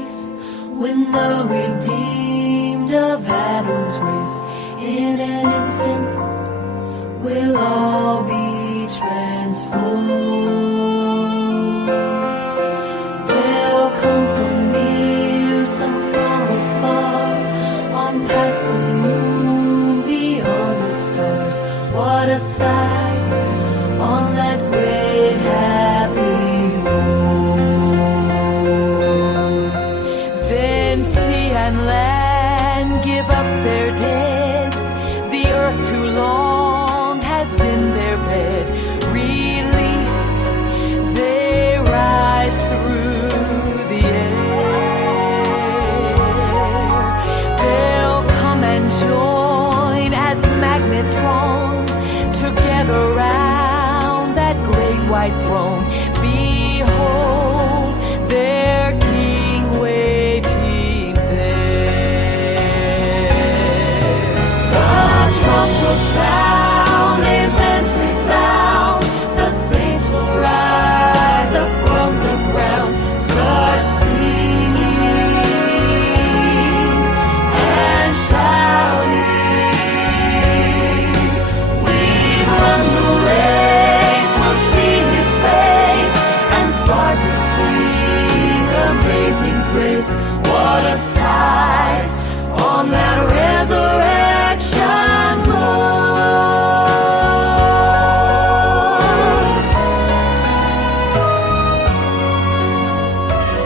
face when the redeemed of Adam's race in an instant will all be transformed. They'll come from near, some from afar, on past the moon, beyond the stars. What a sight on that great happy road. Then sea and land give up their dead. The earth too long has been their bed. Released, they rise through the air. They'll come and join as magnetron together round that great white throne. Behold, their King waiting there. The trump will sound, immense resound. The saints will rise up from the ground. Such singing and shouting. We've run the race, we'll see His face and start to sing Amazing Grace. What a sight on that resurrection road.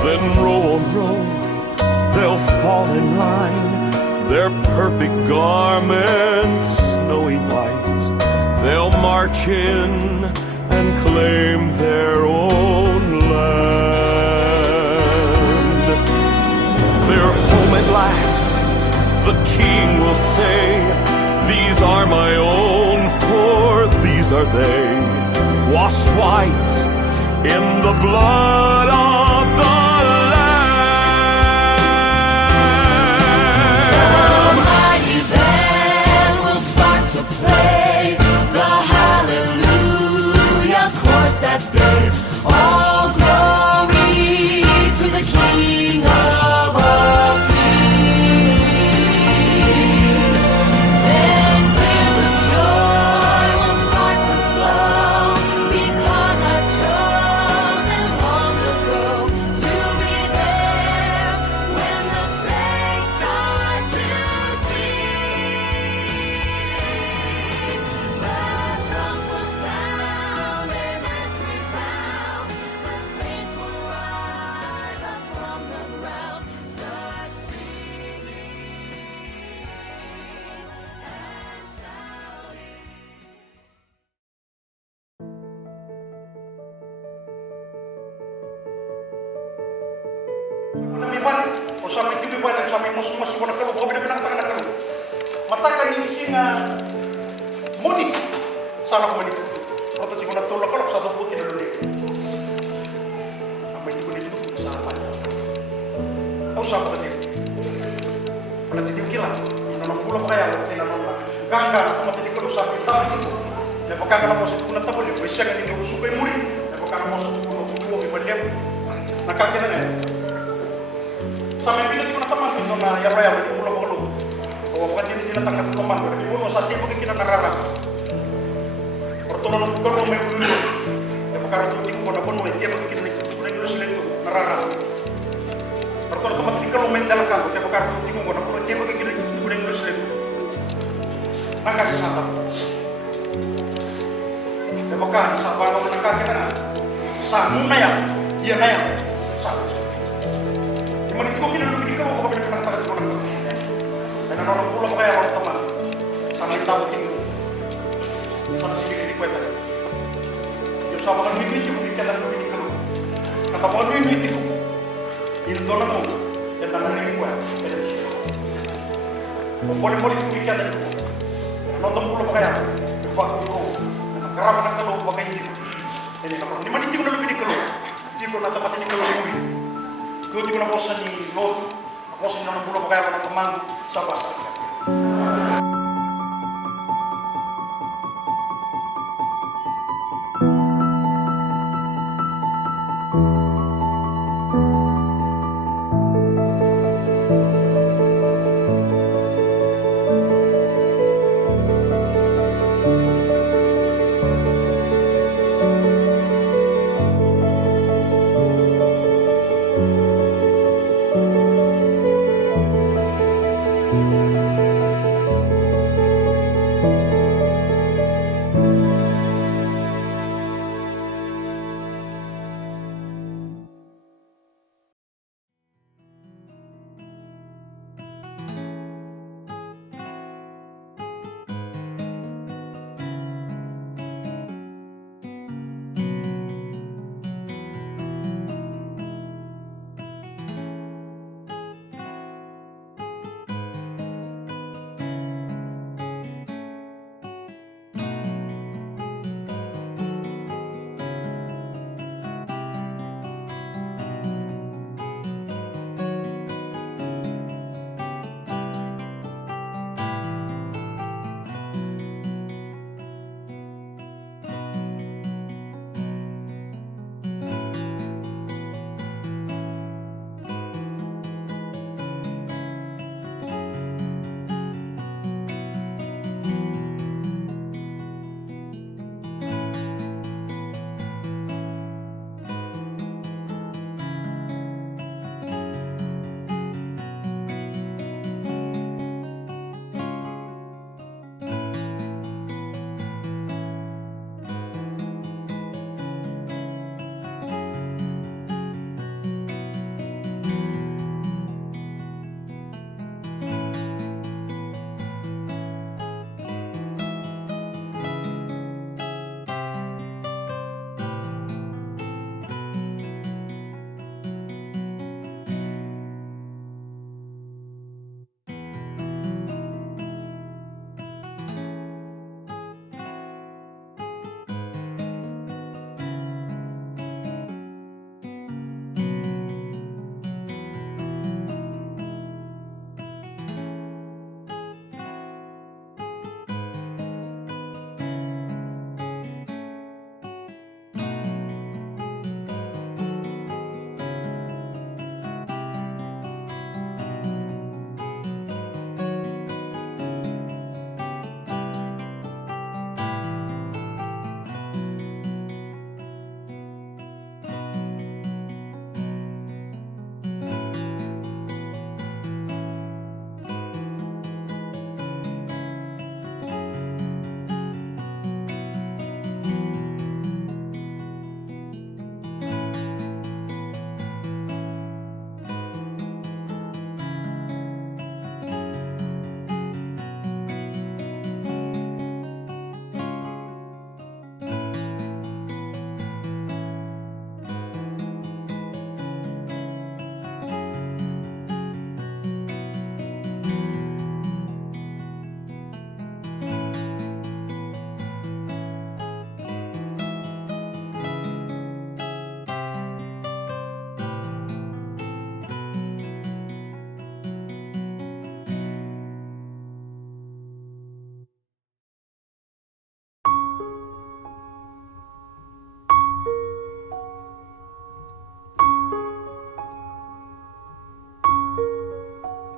Then row on row, they'll fall in line, their perfect garments snowy white. They'll march in and claim their own land. They're home at last, the King will say, these are my own, for these are they, washed white in the blood of the Lamb. The mighty band will start to play the hallelujah chorus that day. All glory to the King of all kings. Then tears of joy will start to flow, because I've chosen long ago to be there when the saints are to sing. The trump will sound, immense resound. The saints will rise up from the ground. Such singing and shouting. Namiban, o sa may tibiban, o sa may mas ko na kalu, o binabinang na kalu. Matakan ni singa monik, sana ko manik. Proto si ko natulog ko, sa tubutin na lulit. Ang may tibo nito, sa apa. Ang sa apa din. Pala tiyo kila, inanong pula pa kaya, inanong na. Gangga, kung matinig ko sa amin, tawag ito. Dahil pagkakala mo sa ito na tabol, yung siya nga hindi usupay muri. Dahil pagkakala mo sa ito na tutuwa, ibalik. Nakakita na yan. Sa may pinag ko na taman, ito na yara-yara, ito mula ko. O bukan din nila tanggap ng man, pero ibuno sa ating pagkikita nararang. Pero ito na nung pagkaro may ulo. Dahil pagkaro ito, tingin ko na buno, hindi pagkikita na sila ito, nararang. Pero ito na tumating ka may dalakang, dahil pagkaro ito, tingin ko na buno, hindi pagkikita na sila ito. Nakasasata. Dahil pagkaro, sa paano mo nakakita na, sa muna yan, yan na yan. Manit ko kinalubili ka mo kapag pinagkakatagat ko ng kalusin. Ay nanonong pa kaya ako teman. Sana yung tapos tingin. Sana sige hindi kwenta. Yung sa mga nuit yung hindi ka lang lubili ka lubili. Natapakan mo yung nuit ko. Ito na mo. Yan na narinig ko yan. Kaya gusto ko. Kung boli-boli ko bigyan na ko. Nanonong pa kaya ako. Yung bago ko. Nagkaraman ng kaloob baka hindi ko. Hindi man hindi ko nalubili ka lubili. Hindi ko natapatin yung kalubili. Hindi ko na po sa ni Lord. Ako sa nang pulo pa kaya ako ng teman sa basa.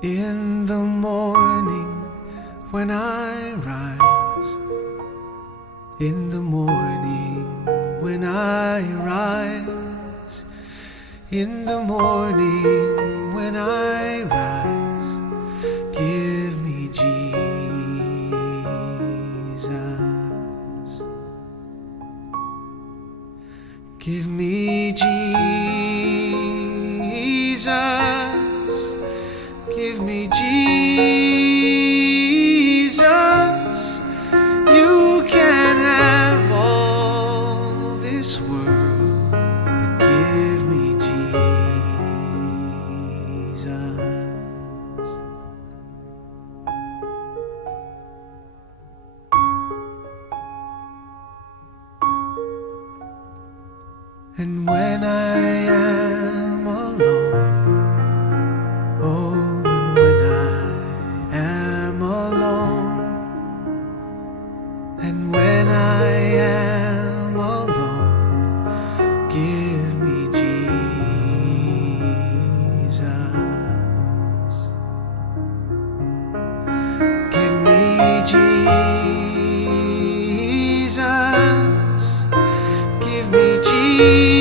In the morning when I rise, in the morning when I rise, in the morning when I rise, give me Jesus. Give me Jesus. Give me Jesus. You can have all this world, but give me Jesus. And when I am alone, oh, and when I am alone, and when I am alone, give me Jesus. Give me Jesus. Give me Jesus.